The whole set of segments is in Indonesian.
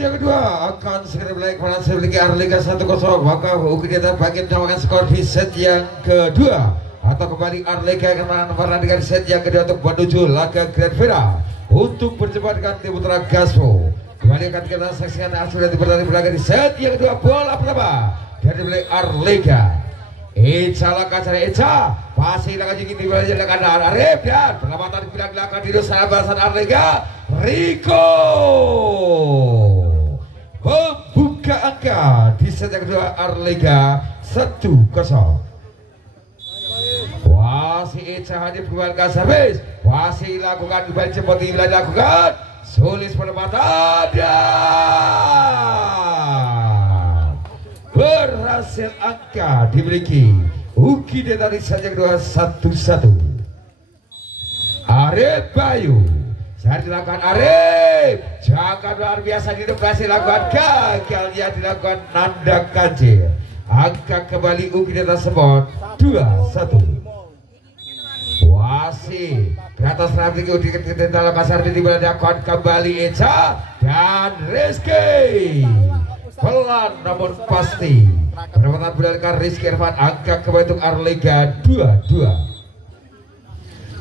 yang kedua akan segera mulai kepada memiliki Arlika 1-0, maka UGD bagian menyamakan skor di set yang kedua. Atau kembali Arlika akan menandingkan set yang kedua untuk menuju laga Grand Final untuk percepatkan tim Putra Gaspo. Kembali akan kita saksikan sudah dipertandingkan di set yang kedua. Bola pertama dari mulai Arlika. Eca langkah cari Eca, masih langkah jingin di bawah jalan Arif dan perlambatan bilang-bilang di dosa balasan Arlika. Rico membuka angka di set yang kedua. Arlika 1-0. Masih Eca hadir kembali servis, masih lakukan kembali cepat dilakukan sulis penempatan dan berhasil angka dimiliki UGD dari set yang kedua 1-1. Arif Bayu saya dilakukan Arif, jangan luar biasa di depan dilakukan gagal dia dilakukan Nanda Kancil. Angka kembali UGD tersebut 2-1. Wasi di atas rafik di dalam pasar di mana dilakukan kembali Eca dan Rizky pelan namun pasti penempatan berdasarkan Rizky Irfan. Angka kembali untuk Arlika 2-2.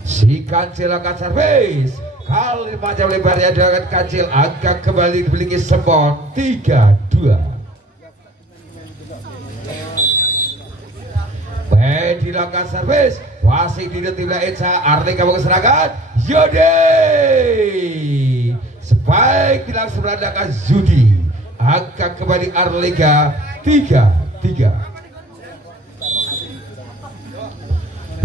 Si Kancil akan servis kali macam lebarnya dengan Kancil. Angka kembali dimiliki Sembon 3-2. Dilakukan servis masih di detik Eca. Arlika mau serangan Yodi sebaik langsung melandakan Zudi. Angka kembali Arlika 3-3.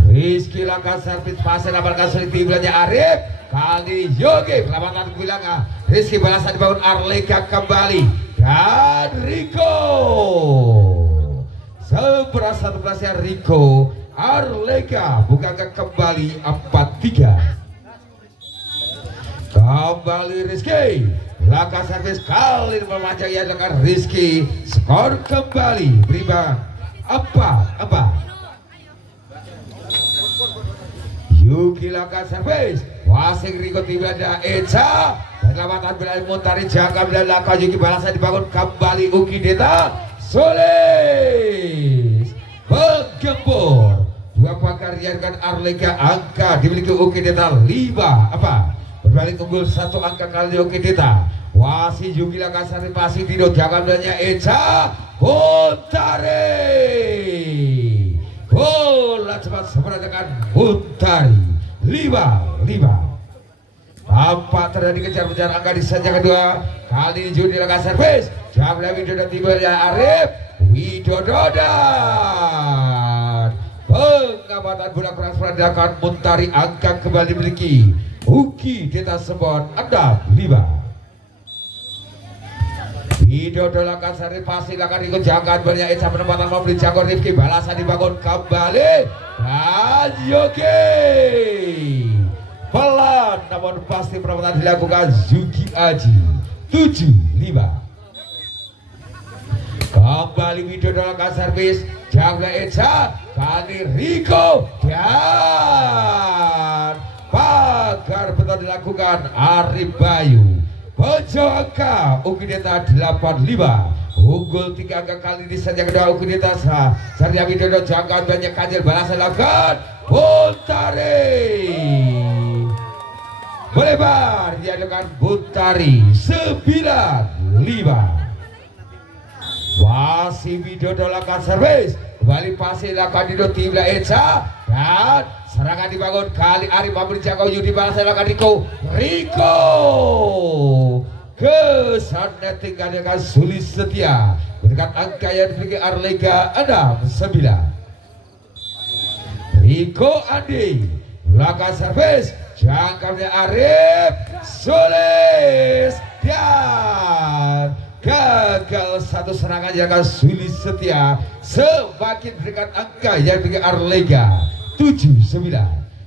Rizky langkah servis pasir dapatkan sulit timnya Arif kali Yogi perlambatan bilang Rizky balasan dibangun Arlika kembali dan Rico seberasa berasnya Rico. Arlika bukakan kembali 4-3. Kembali Rizky langkah servis kali memanjang ya dengan Rizky. Skor kembali berimbang 4-4. Yuki langkah servis wasing Rico tiba ada Eca penyelamatan bila Muntari jaga bila langkah Yuki balasan dibangun kembali Uki Deta Solis menggempur dua pakar diarkan Arlika. Angka dimiliki Uki Deta 5-4. Berbalik unggul 1 angka kali Uki Deta. Wasi Yuki langkah servis masih di jangan belanya Eca Muntari. Bola cepat sebenarnya dengan Muntari 5-5. Tampak terjadi kejar-kejar angka di set yang kedua. Kali ini Judi langkah servis. Jamila Widodo tiba ya Arif Widodo dan pengamatan bola keras peradakan Muntari. Angka kembali dimiliki Uki Deta Sembon 6-5. Widodo langkah servis pasti langkah ikut jangan banyak Eca penempatan membeli jago Rifki balasan dibangun kembali dan Yogi pelan namun pasti penempatan dilakukan Zuki Aji 7-5. Kembali Widodo langkah servis jaga Eca kali Rico dan pagar betul dilakukan Arif Bayu. Pojok Uki Deta 8-5. Unggul 3 angka kali di set yang kedua Uki Deta. Sarja Widodo jangan banyak Kancil balasan lakukan Muntari melebar diadakan Muntari 9-5. Wasi Widodo langkah servis kembali pasti lakukan di tim Eca dan serangan dibangun kali Arif memberi jago Yudi balasan lakukan Rico kesannya tinggal dengan Sulis Setia mendekat angka yang dimiliki Arlika 6-9. Rico Andi langkah servis jangkauannya Arif Sulis dan gagal satu serangan yang Sulis Setia semakin dekat angka yang dimiliki Arlika 7-9.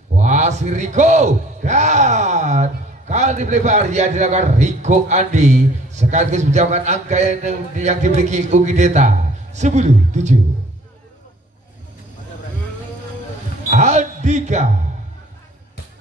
Wasi Rico dan kali melebar yang dilakukan Rico Andi sekaligus menjawabkan angka yang dimiliki Uki Deta 10-7. Andika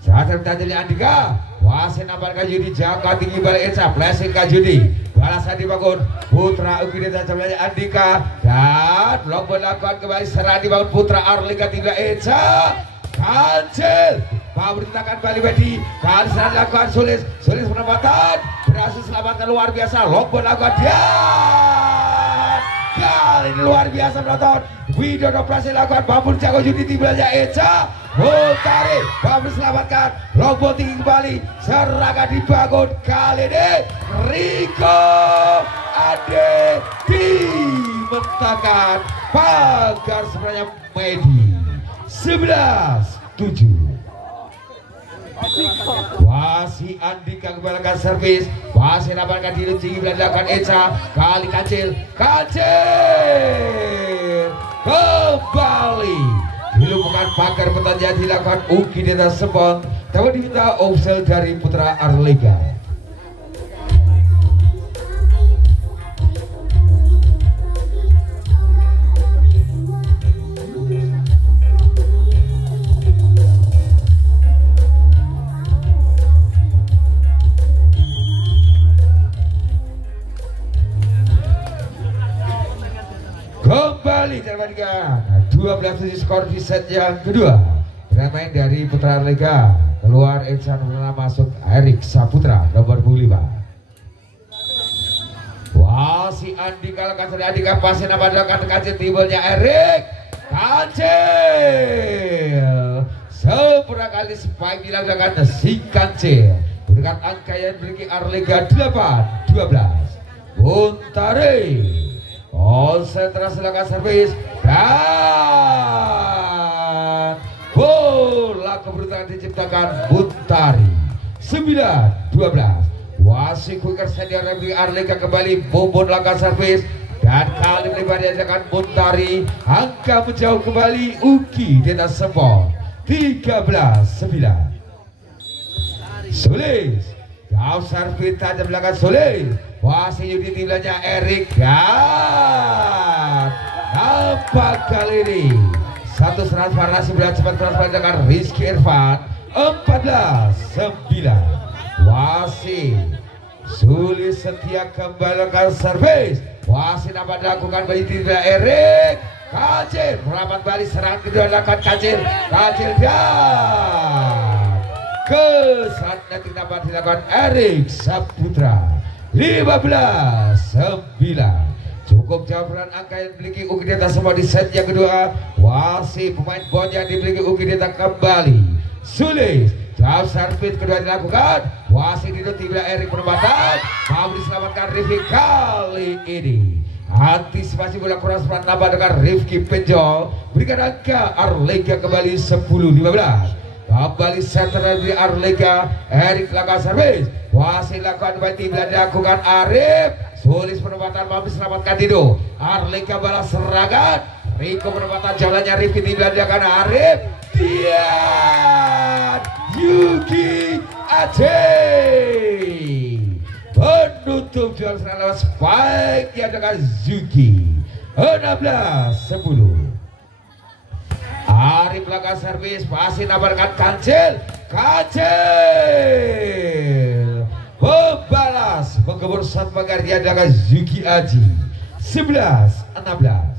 saat terjadi Andika wasit nampaknya Judi jangka tinggi balik Eca flashing ke Judi balasan dibangun Putra Ukideta sebenarnya Andika dan lomba lakukan kembali serang dibangun Putra Arlika tidak Eca Kancil memerintahkan Bali Bedi kali serang dilakukan Sulis penempatan berhasil selamatkan luar biasa lomba lakukan dia kali ini luar biasa menonton Widodo berhasil lakukan Bambun Jago Unity belanja Eca Tarik Bambun selamatkan lomba tinggi kembali serangan dibangun kali ini Riko Ade dimentahkan pagar sebenarnya Medi 11-7. Wasi Andika kembalikan servis Wasi nabarkan diri tinggi belandakan Eca kali Kancil kembali dilumpuhkan pagar pertanyaan dilakukan Ukideta Sepon tapi diminta offside dari Putra Arlika. Kembali terbandingkan 12-7 skor di set yang kedua. Bermain dari Putra Arlika keluar Eca masuk Erik Saputra nomor 5. Wah si Andika lekas dari Andika pasti nama doakan Kancil timbulnya Erik Kancil sempurna kali spike dilakukan si Kancil dengan angka yang dimiliki Arlika 8-12. Buntari konsentrasi lakukan servis dan bola keberuntungan diciptakan Buntari 9-12. Wasit quicker senior dari Arlika kembali bombon lakukan servis dan kali ini diadakan Buntari angka menjauh kembali Ukideta Sepon 13-9. Sulis jauh servis tajam belakang Sulis wasit Unity belanja Erik dan nampak kali ini satu serangan variasi berat cepat transfer dengan Rizky Irfan 14-9. Wasit Sulis Setia kembali ke servis wasit dapat dilakukan bagi tidak Erik Kancil merapat balik serangan kedua dilakukan Kancil dan kesan nanti dapat dilakukan Erik Saputra 15-9. Cukup jauhan angka yang dimiliki Ukideta semua di set yang kedua. Wasit pemain bon yang dimiliki Ukideta kembali Sulis jauh servis kedua dilakukan wasit didot tiba Erik penempatan mau diselamatkan Rifki kali ini antisipasi bola keras nambah dengan Rifki Penjol berikan angka Arlika kembali 10-15. Kembali center dari Arlika Erik lakukan servis wasit lakukan banting dilakukan Arif Sulis penempatan mampu selamatkan Dido Arlika balas serangan Riko penempatan jalannya Rifki dilakukan Arif Dian Yuki Aceh penutup jual serangan lewat spike diadakan Zuki 16-10. Arif lakukan servis masih nabarkan Kancil membalas menggembur saat pagar diadakan Zuki Aji 11-16.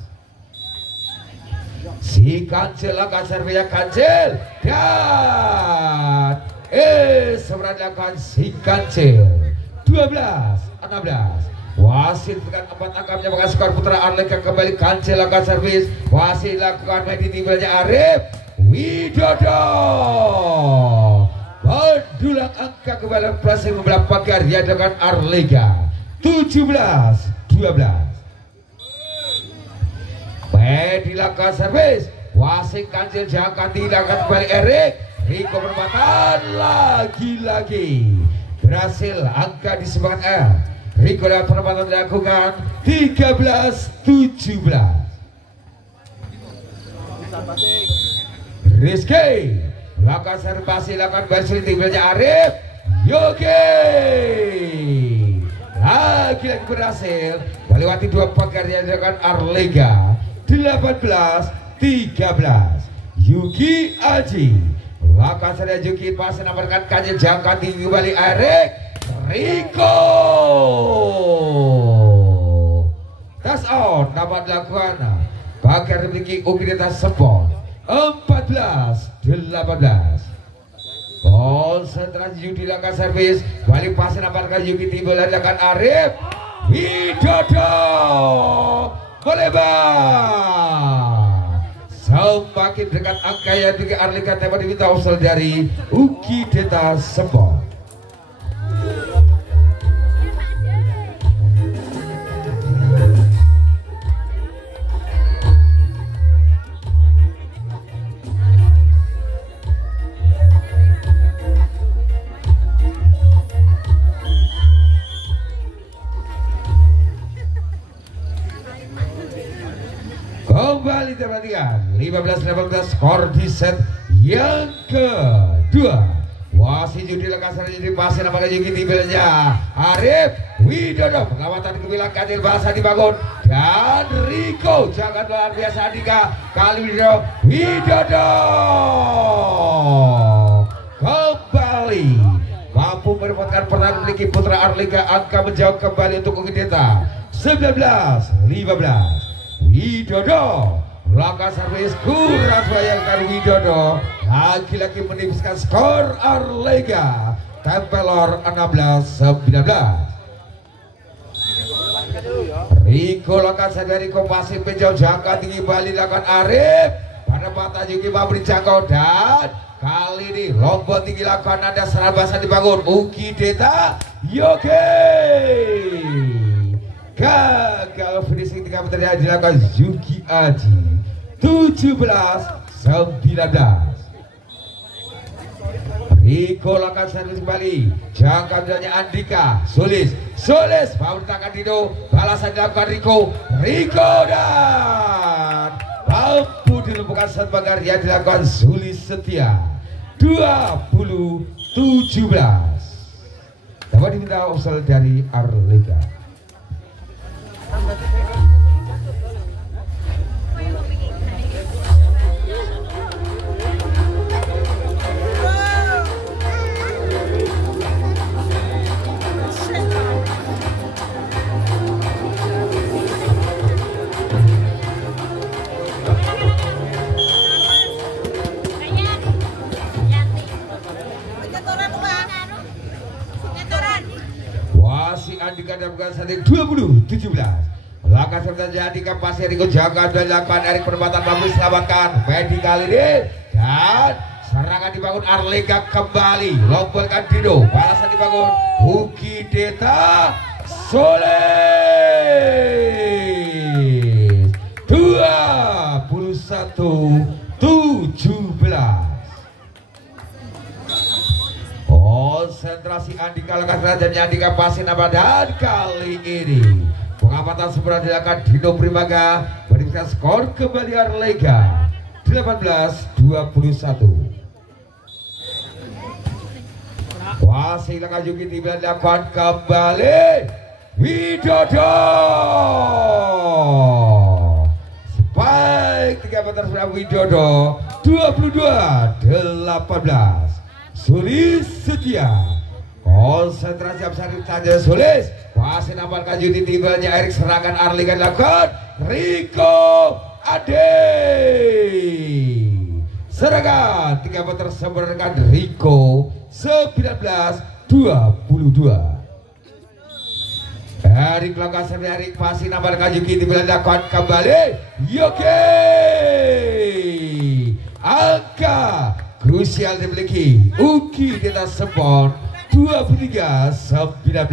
Si Kancil lakukan servisnya Kancil dan sebenarnya dilakukan si Kancil 12-16. Wasit dengan 4 angka menyamakan skor Putra Arlika kembali Kancil lakukan servis wasit lakukan Medi timbulnya Arif Widodo mendulang angka kembali berhasil membelah pagar diadakan Arlika 17-12. Medi lakukan servis wasit Kancil jangka dilakukan kembali Erik Riko perempatan lagi-lagi berhasil angka disebabkan Riko dan penempatan dilakukan 13-17. Rizky lakukan servasi lakukan bersulit timbulnya Arif Yogi lagi-lagi berhasil melewati dua pagar yang dilakukan Arlika 18-13. Yuki Aji lakukan serang Yuki pasang nampakkan Kancil jangka tinggi kembali Erik Rico. Tas on dapat dilakukan bagi Republik Ugideta Sepon 14-18. Konsentrasi Yudi lakukan servis balik pasir nampakkan Yuki timbul lakukan Arif Widodo melebar semakin dekat angka yang tinggi. Arlika Tema diminta usul dari Ugideta Sepon. Kembali diperhatikan 15-18 skor di set yang kedua. Wasit Yudi Lekasar jadi pasir apakah Yuki timbelnya Arif Widodo pengamatan kebilang Kadil bahasa dibangun dan Rico jangan luar biasa Andika kali Widodo kembali mampu mendapatkan peran memiliki putra Arlika. Angka menjauh kembali untuk Ugideta 19-15. Widodo langkah servis kurang bayangkan Widodo lagi-lagi menipiskan skor Arlega Tempelor 16-19. Rico langkah sadari kompasif menjauh jangka tinggi Bali lakukan Arif pada mata Yuki memberi jangkau dan kali ini lombok tinggi lakukan ada serangan basah dibangun Ugideta Yogi. Gagal finishing 3 meter yang dilakukan Yuki Aji 17-19. Rico lakukan servis kembali jangka bilanya Andika Sulis mau tangan Dino balasan dilakukan Rico dan mampu dilumpuhkan saat bagar yang dilakukan Sulis Setia 20-17. Dapat diminta usul dari Arlika. Andika dapat satu 20-17. Langkah serta Andika pasir Rico jaga dan lakukan dari perempatan mampu selamatkan Medi kali ini dan serangan dibangun Arlika kembali lompat Dino balasan dibangun Ugideta Sulis 21-17. Konsentrasi Andika lekas dan Andika pasir nama dan kali ini pengamatan sempurna dilakukan Dino Primaga berikan skor kembali Arlega 18-21. Wasit lekas Yuki tiba dilakukan kembali Widodo spike 3 meter sudah Widodo 22-18. Sulis Setia konsentrasi besar saja Sulis masih nampak Yudi tibanya Erik serangan Arlika dilakukan Rico Ade serangan 3 meter sempurna Rico 19-22. Erik langkah servis Erik masih nampak Yuki tibanya dilakukan kembali Yogi angka krusial dimiliki Ugideta Sepon 23-19.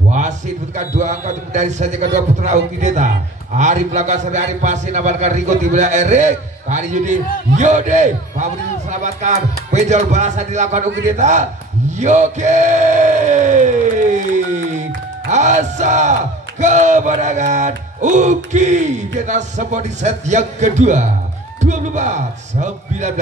Wasit butuhkan 2 angka untuk dari saja kedua putra Ugideta. Arif langkah serta Arif pasti nampakkan Rico tiba Erik kali Yudi Yode mampu diselamatkan penjol balasan dilakukan Ugideta Yogi asa kemenangan Ugideta Sepon di set yang kedua 24-19.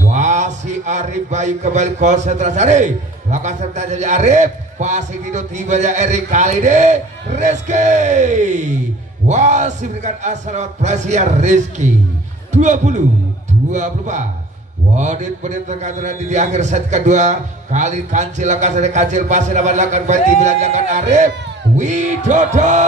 Wasit Arif Bayu kembali konsentrasi Arif langkah serta dari Arif pasti Dino tibanya Erik kali ini Rizky wasit berikan asal lewat Prasia Rizky 20-24. Wadid terkadang di akhir set kedua kali kancil pasir dapat lakukan berarti belanjakan Arif Widodo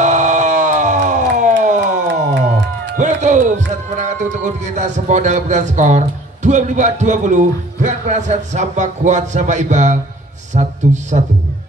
menutup set kemenangan untuk kita semua dalam keadaan skor 25-20 dengan perasaan sama kuat sama imbang 1-1.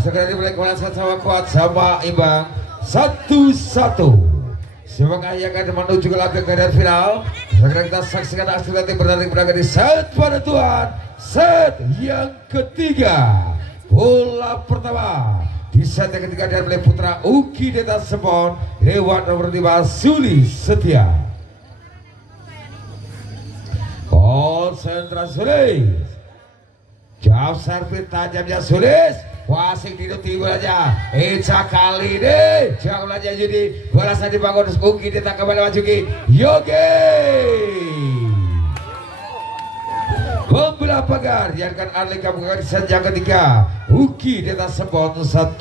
Segera dimulai kemana sama kuat sama imbang 1-1. Semoga yang akan menuju ke laga keadaan final. Segera kita saksikan aksi nanti berlaga di set penentuan set yang ketiga. Bola pertama di set yang ketiga dari putra Uki Deta Sepon lewat nomor 5 Suli Setia. Konsentrasi Sulis. Jawab servis tajamnya Sulis. Wasing tidur aja. Eca kali ini jauh aja Judi. Bola saat dibangun Uki Deta kembali maju ki Yogi. Pembelah pagar diarahkan Arlika bukan saja ketika Uki Deta Sepon 1-0.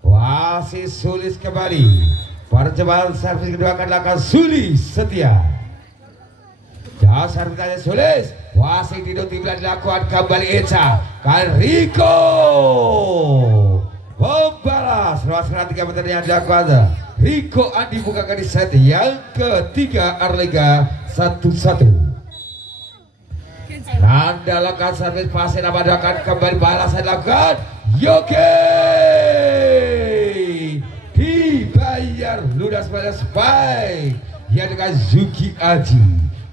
Wasit Sulis kembali. Percobaan servis kedua akan dilakukan Sulis Setia. Jauh servis aja Sulis. Wasit tidur-tidur dilakukan kembali Eca Riko membalas luas 3 meter yang dilakukan Riko Andi bukakan di set yang ketiga Arlega 1-1. Nanda lakukan servis pasir akan kembali balas dilakukan Yogi dibayar ludas pada spike yang dengan Zuki Aji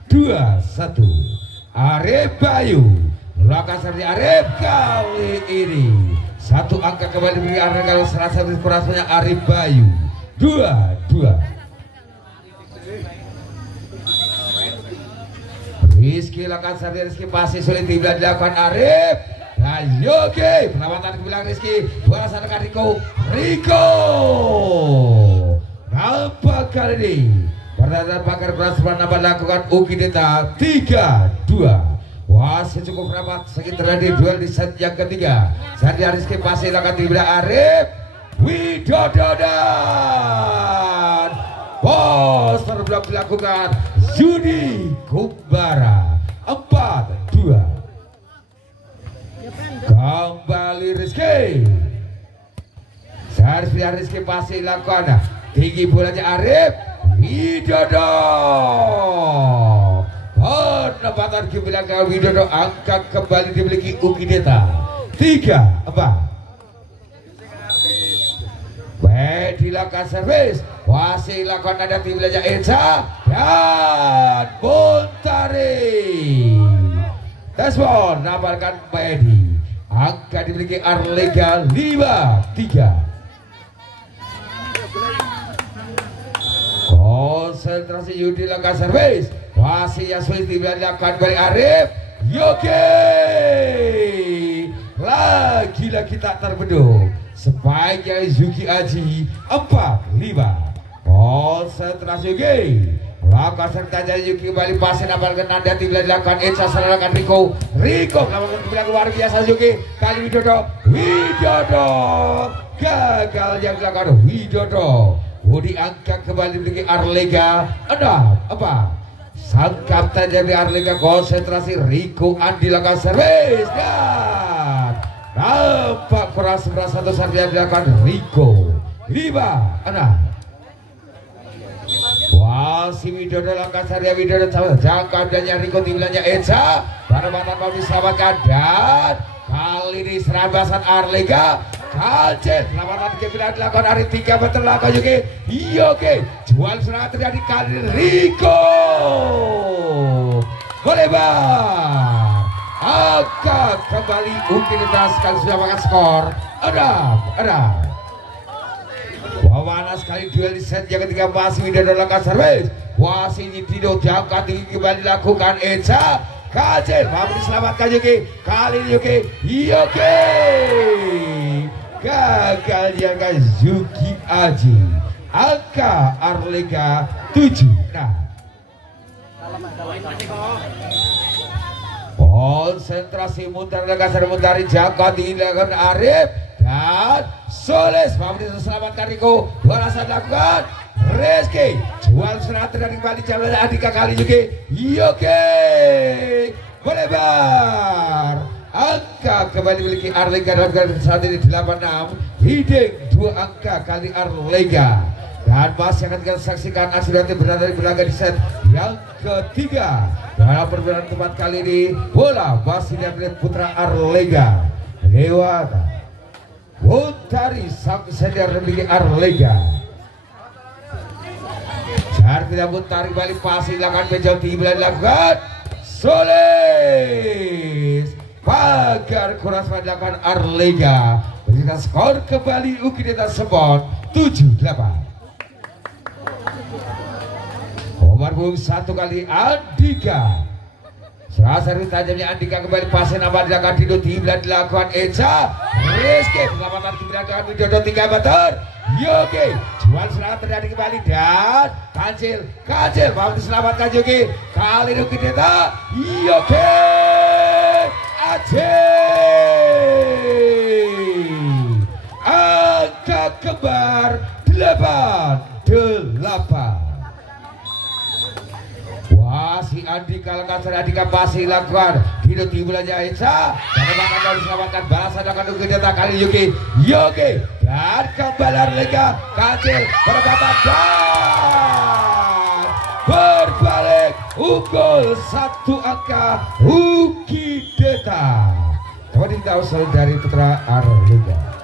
2-1. Arif Bayu melakukan servis Arif kali ini satu angka kembali beri Arif kalau serasa kurasnya Arif Bayu 2-2. Rizky lakukan servis Rizky pasti sulit dilakukan Arif dan Yogi perawatan kebilang Rizky bola sana Riko nampak kali ini pertandingan pagar keras dapat lakukan Uki Deta 3-2. Wasit cukup rapat sekitar di duel di set yang ketiga. Sandi Rizky pasti akan dibilang Arif Widodo dan bos terbelak dilakukan Yudi Kumbara 4-2. Kembali Rizky. Servis Rizky pasti lakukan tinggi bolanya Arif Widodo. Penempatan kebilang Widodo angka kembali dimiliki Uki Deta 3-4. Baik dilakukan servis masih lakukan ada tim belajar Eca dan Bontari. Tesbon nampakkan Baedi angka dimiliki Arlega 5-3. Konsentrasi Yudi lakukan servis masih yang sulit dilakukan dari Arif Yoke. Lagi-lagi tak terbendung. Sebaiknya Yuki Aji 4-5. Konsentrasi Yuki. Langkah serta jadi Yuki kembali pasien apal Nanda tidak dilakukan Eca serangan Riko melakukan kebilang luar biasa Yuki kali Widodo gagal yang dilakukan Widodo diangkat kembali memiliki Arlega apa sang kapten dari Arlega konsentrasi Riko Andi lakukan servis dan nampak keras satu saat yang dilakukan Riko 5-6. Wah, si Widodo langkah Sarya Widodo jangka dan Riko timnya Eca Barabatan mau diselamatkan dan kali ini serabasan Arlega Kalcet selamatan kebilan dilakukan hari 3 meter langkah Yuki Yoke jual serangan terjadi kali Riko melebar angkat kembali utilitas kali sudah makan skor ada Wawana sekali duel di set yang ketiga masih Widodo langkah servis wasit Tido diangkat tinggi kembali dilakukan Eca Kacil mampu diselamatkan Yuki kali ini Yuki gagal diangkat Yuki Aji angka Arlega 7. Nah konsentrasi mutar kasar mutari jangka dilakukan Arif dan Soles mampu diselamatkan Riko balasan lakukan Reski jual serangan dari kembali jalan Andika kali Yoke melebar angka kembali memiliki Arlega dalam saat ini 86 Hiding 2 angka kali Arlega dan masih akan kita saksikan aksi nanti berada di belakang di set yang ketiga dalam perbedaan tempat kali ini bola masih diambil putra Arlega lewat Untari sang senior memiliki Arlega jar tidak Untari balik pasti dilakukan bejau tiba dilakukan Solis pagar kuras dilakukan Arlega berikan skor kembali Ukideta Sebon 7-8. Omar Bung satu kali Andika serasa tajamnya Andika kembali pasien apa dilakukan Dido timnya dilakukan Eca Rizky penyelamatan dilakukan Widodo 3 meter Yogi jual serangan terjadi kembali dan Kancil mau diselamatkan Yogi kali ini kita Yogi angka kembar 8-8. Wah, si Andika langkah Andika masih lakukan Dido timbulannya Eca karena bahkan mau diselamatkan balasan akan Ukideta kali Yogi dan kembali Arlega Kacil berbatan dan berbalik unggul 1 angka Ukideta. Coba ditahu dari putra Arlega.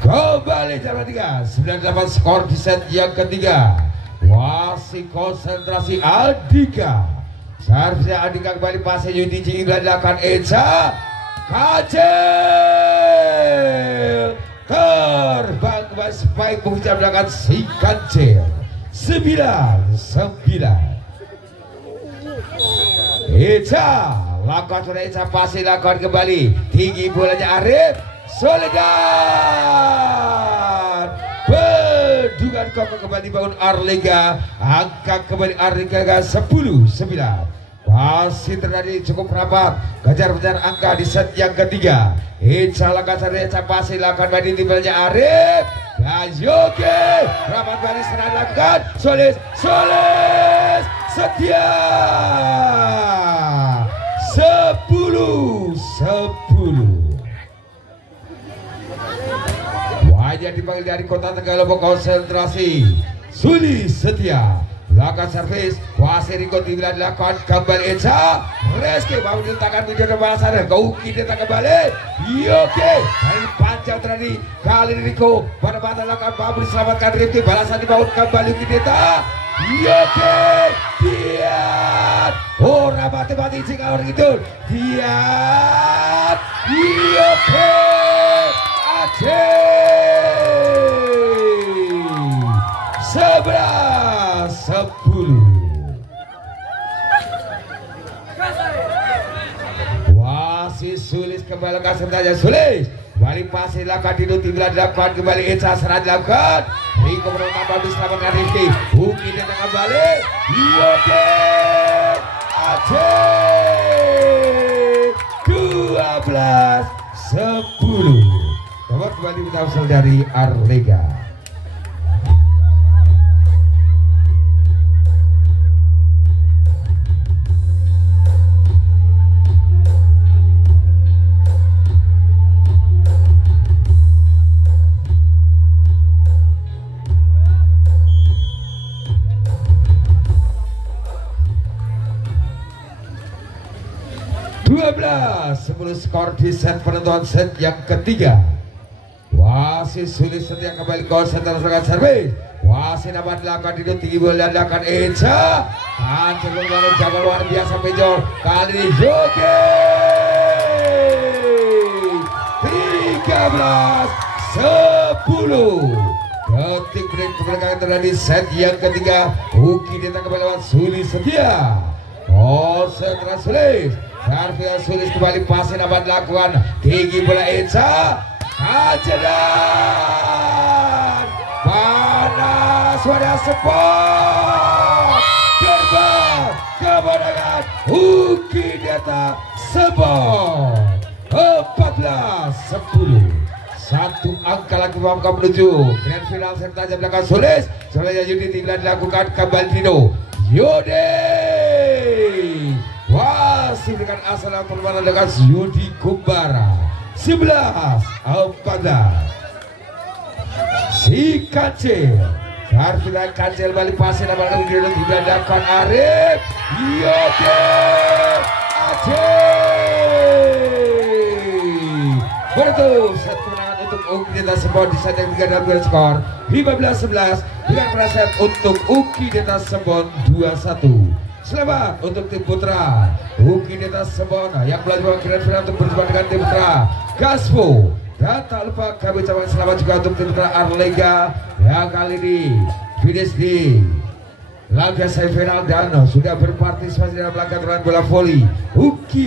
Kembali jalan 3 98 skor di set yang ketiga. Wasit konsentrasi Andika seharusnya Andika kembali pasnya Yudi Cinggilan dilakukan Eca Kancil terbang kembali spike mengucap dilakukan si Kancil 9-9. Eca lakukan sudah Eca pasti lakukan kembali tinggi bolanya Arif Soledad Bedungan kokok kembali bangun Arlega angkat kembali Arlega 10-9. Masih terjadi cukup rapat kejar-kejar angka di set yang ketiga. Eca langkah Eca pasti lakukan main timbalnya Arif dan Yogi rapat balik serang lakukan Solis Setia 10-10. Wajah dipanggil dari kota Tegal Lombok konsentrasi Suli Setia lakukan servis wasit Riko Timila dilakukan kembali Eca Reski mau diletakkan menjadi balasan Uki datang kembali Yoke dari panjang tadi kali ini Riko pada mata lakukan mampu diselamatkan Rifki balasan dibangun kembali Uki Deta Yoke Dian ora mati-mati jika orang itu Dian Yoke Aceh 11-10 wasit Sulis kembali ke sertanya Sulis kembali pasir lakukan Dino Timila dilakukan kembali Eca serang dilakukan Riko menambah diselamatkan Rifki Uki datang kembali Yoke Aceh 12-10 nomor kembali berasal dari Arlega. Sepuluh skor di set penentuan set yang ketiga. Wasit Sulis setia kembali gol setelah serangan servis. Wasit dapat dilakukan di tinggi bola dilakukan Eca. Hancur lalu jaga luar biasa Pejor. Kali ini Yoke 13-10. Detik break keberangkatan terjadi set yang ketiga. Uki datang kembali lewat Sulis setia. Setelah Sulis Sarfil Sulis kembali pasir dapat dilakukan tinggi bola Eca Hajadan panas wadah Sepon gerbang kemenangan Uki Deta Sepon 14-10 satu angka lagi mampu menuju grand final serta jam belakang Sulis selanjutnya Yudi tinggal dilakukan kembali Dino Yudi wasit dengan asal permainan dengan Yudi Kumbara 11-14 si Kancil Sarfilan Kancil balik pasir dapat dilakukan Arif Yoke Aceh bertuh satu kemenangan untuk Uki Deta Sepon di set yang 3 dalam garis skor 15-11 dengan perasaan untuk Uki Deta Sepon 21. Selamat untuk tim putra Uki Deta Sepon yang belajar grand final untuk berjumpa dengan tim putra Gaspo. Dan tak lupa kami ucapkan selamat juga untuk tim putra Arlega yang kali ini finish di laga semifinal dan sudah berpartisipasi dalam laga turnamen bola voli Uki